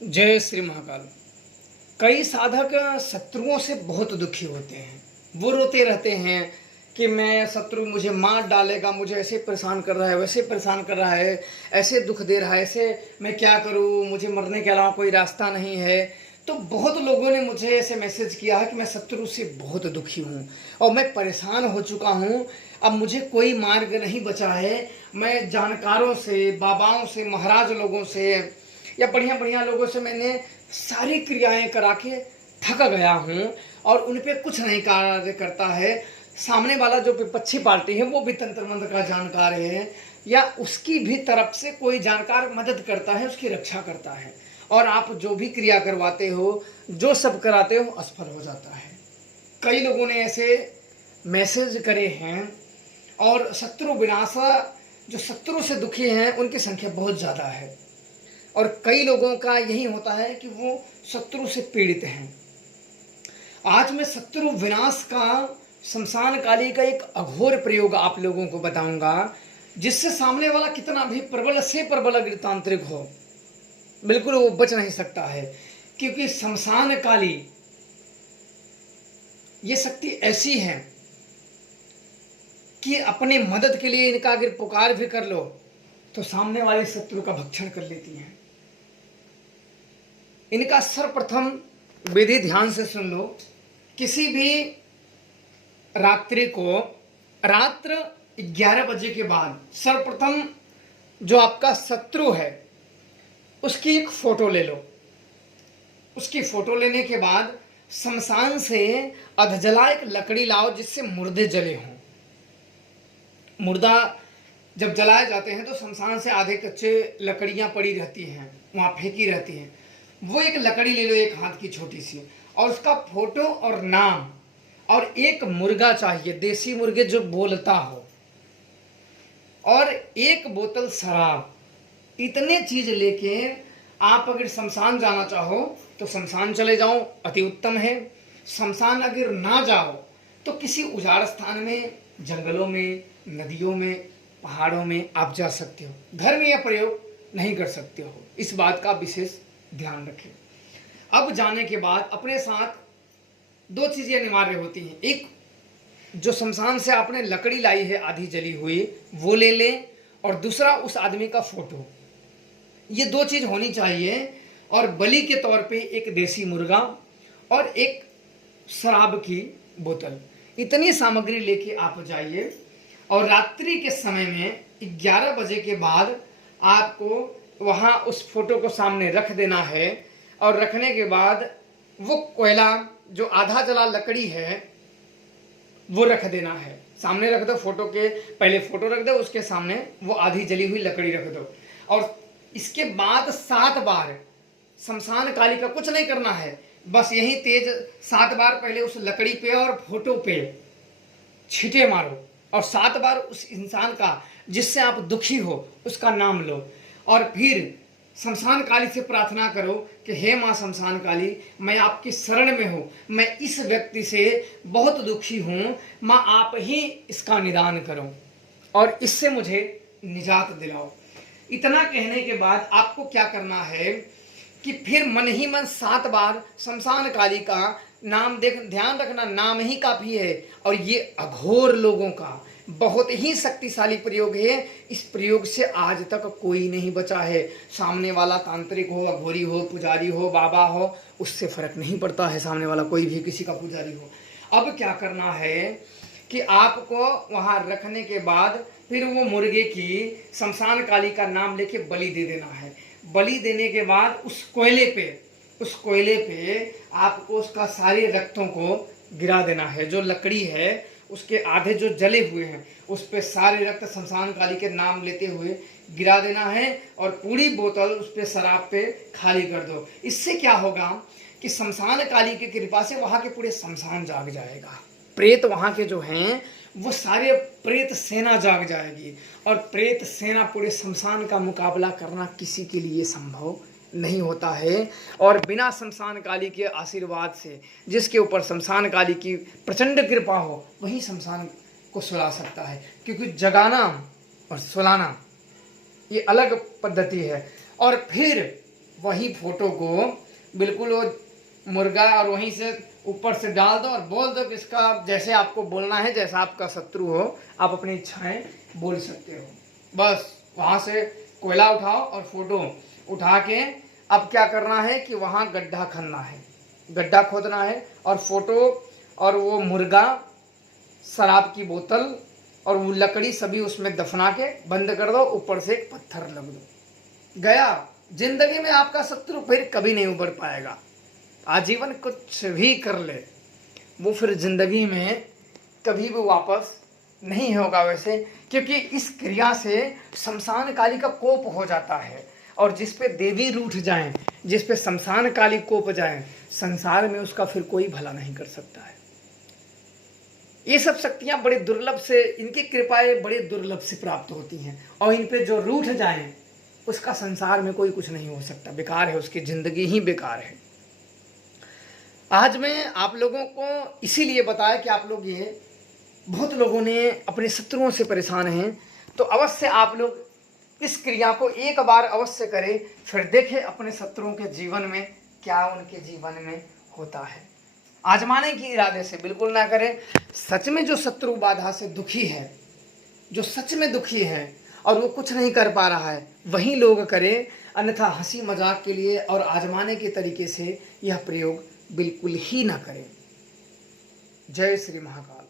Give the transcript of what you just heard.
जय श्री महाकाल। कई साधक शत्रुओं से बहुत दुखी होते हैं। वो रोते रहते हैं कि मैं शत्रु मुझे मार डालेगा, मुझे ऐसे परेशान कर रहा है, वैसे परेशान कर रहा है, ऐसे दुख दे रहा है, ऐसे मैं क्या करूं, मुझे मरने के अलावा कोई रास्ता नहीं है। तो बहुत लोगों ने मुझे ऐसे मैसेज किया है कि मैं शत्रु से बहुत दुखी हूं और मैं परेशान हो चुका हूं। अब मुझे कोई मार्ग नहीं बचा है। मैं जानकारों से, बाबाओं से, महाराज लोगों से या बढ़िया बढ़िया लोगों से मैंने सारी क्रियाएं करा के थक गया हूँ और उन पे कुछ नहीं कार्य करता है। सामने वाला जो विपक्षी पार्टी है वो भी तंत्र मंत्र का जानकार है या उसकी भी तरफ से कोई जानकार मदद करता है, उसकी रक्षा करता है, और आप जो भी क्रिया करवाते हो, जो सब कराते हो, असफल हो जाता है। कई लोगों ने ऐसे मैसेज करे हैं और शत्रु विनाशा, जो शत्रु से दुखी हैं उनकी संख्या बहुत ज़्यादा है। और कई लोगों का यही होता है कि वो शत्रु से पीड़ित हैं। आज मैं शत्रु विनाश का, शमशान काली का एक अघोर प्रयोग आप लोगों को बताऊंगा, जिससे सामने वाला कितना भी प्रबल से प्रबल अगर तांत्रिक हो, बिल्कुल वो बच नहीं सकता है। क्योंकि शमशान काली ये शक्ति ऐसी है कि अपने मदद के लिए इनका अगर पुकार भी कर लो तो सामने वाले शत्रु का भक्षण कर लेती हैं। इनका सर्वप्रथम विधि ध्यान से सुन लो। किसी भी रात्रि को, रात्र 11 बजे के बाद सर्वप्रथम जो आपका शत्रु है उसकी एक फोटो ले लो। उसकी फोटो लेने के बाद शमशान से अधजला एक लकड़ी लाओ जिससे मुर्दे जले हों। मुर्दा जब जलाए जाते हैं तो शमशान से आधे कच्चे लकड़ियां पड़ी रहती हैं, वहां फेंकी रहती हैं। वो एक लकड़ी ले लो, एक हाथ की छोटी सी, और उसका फोटो और नाम, और एक मुर्गा चाहिए, देसी मुर्गे जो बोलता हो, और एक बोतल शराब। इतने चीज लेके आप अगर शमशान जाना चाहो तो शमशान चले जाओ, अति उत्तम है। शमशान अगर ना जाओ तो किसी उजाड़ स्थान में, जंगलों में, नदियों में, पहाड़ों में आप जा सकते हो। घर में यह प्रयोग नहीं कर सकते हो, इस बात का विशेष ध्यान रखें। अब जाने के बाद अपने साथ दो चीजें अनिवार्य होती हैं। एक, जो शमशान से आपने लकड़ी लाई है आधी जली हुई, वो ले लें, और दूसरा उस आदमी का फोटो। ये दो चीज होनी चाहिए। और बलि के तौर पे एक देसी मुर्गा और एक शराब की बोतल, इतनी सामग्री लेके आप जाइए। और रात्रि के समय में 11 बजे के बाद आपको वहाँ उस फोटो को सामने रख देना है। और रखने के बाद वो कोयला, जो आधा जला लकड़ी है, वो रख देना है। सामने रख दो, फोटो के पहले फोटो रख दो, उसके सामने वो आधी जली हुई लकड़ी रख दो। और इसके बाद 7 बार शमशान काली का कुछ नहीं करना है, बस यही तेज 7 बार पहले उस लकड़ी पे और फोटो पे छींटे मारो, और 7 बार उस इंसान का जिससे आप दुखी हो उसका नाम लो। और फिर शमशान काली से प्रार्थना करो कि हे माँ शमशान काली, मैं आपकी शरण में हूँ, मैं इस व्यक्ति से बहुत दुखी हूँ, माँ आप ही इसका निदान करो और इससे मुझे निजात दिलाओ। इतना कहने के बाद आपको क्या करना है कि फिर मन ही मन 7 बार शमशान काली का नाम, देख ध्यान रखना, नाम ही काफी है। और ये अघोर लोगों का बहुत ही शक्तिशाली प्रयोग है। इस प्रयोग से आज तक कोई नहीं बचा है। सामने वाला तांत्रिक हो, अघोरी हो, पुजारी हो, बाबा हो, उससे फर्क नहीं पड़ता है। सामने वाला कोई भी किसी का पुजारी हो। अब क्या करना है कि आपको वहां रखने के बाद फिर वो मुर्गे की शमशान काली का नाम लेके बलि दे देना है। बलि देने के बाद उस कोयले पे आपको उसका सारे रक्तों को गिरा देना है। जो लकड़ी है उसके आधे जो जले हुए हैं उस पे सारे रक्त शमशान काली के नाम लेते हुए गिरा देना है, और पूरी बोतल उस पे शराब पे खाली कर दो। इससे क्या होगा कि शमशान काली की कृपा से वहां के पूरे शमशान जाग जाएगा। प्रेत वहां के जो हैं वो सारे प्रेत सेना जाग जाएगी, और प्रेत सेना पूरे शमशान का मुकाबला करना किसी के लिए संभव नहीं होता है। और बिना शमशान काली के आशीर्वाद से, जिसके ऊपर शमशान काली की प्रचंड कृपा हो, वही शमशान को सुला सकता है। क्योंकि जगाना और सुलाना ये अलग पद्धति है। और फिर वही फोटो को बिल्कुल वो मुर्गा और वहीं से ऊपर से डाल दो और बोल दो कि इसका जैसे आपको बोलना है, जैसा आपका शत्रु हो आप अपनी इच्छाएं बोल सकते हो। बस वहाँ से कोयला उठाओ और फोटो उठा के अब क्या करना है कि वहाँ गड्ढा खनना है, गड्ढा खोदना है और फोटो और वो मुर्गा, शराब की बोतल और वो लकड़ी सभी उसमें दफना के बंद कर दो, ऊपर से एक पत्थर लग दो। गया, जिंदगी में आपका शत्रु फिर कभी नहीं उभर पाएगा। आजीवन कुछ भी कर ले वो फिर जिंदगी में कभी भी वापस नहीं होगा वैसे, क्योंकि इस क्रिया से शमशान काली का कोप हो जाता है और जिस पे देवी रूठ जाएं, जिस पे शमशान काली कोप जाएं, संसार में उसका फिर कोई भला नहीं कर सकता है। ये सब शक्तियां बड़े दुर्लभ से, इनकी कृपाएं बड़े दुर्लभ से प्राप्त होती हैं और इन पे जो रूठ जाएं उसका संसार में कोई कुछ नहीं हो सकता, बेकार है, उसकी जिंदगी ही बेकार है। आज मैं आप लोगों को इसीलिए बताया कि आप लोग ये, बहुत लोगों ने अपने शत्रुओं से परेशान हैं, तो अवश्य आप लोग इस क्रिया को एक बार अवश्य करें, फिर देखें अपने शत्रुओं के जीवन में क्या उनके जीवन में होता है। आजमाने की इरादे से बिल्कुल ना करें। सच में जो शत्रु बाधा से दुखी है, जो सच में दुखी है और वो कुछ नहीं कर पा रहा है, वही लोग करें, अन्यथा हंसी मजाक के लिए और आजमाने के तरीके से यह प्रयोग बिल्कुल ही ना करें। जय श्री महाकाल।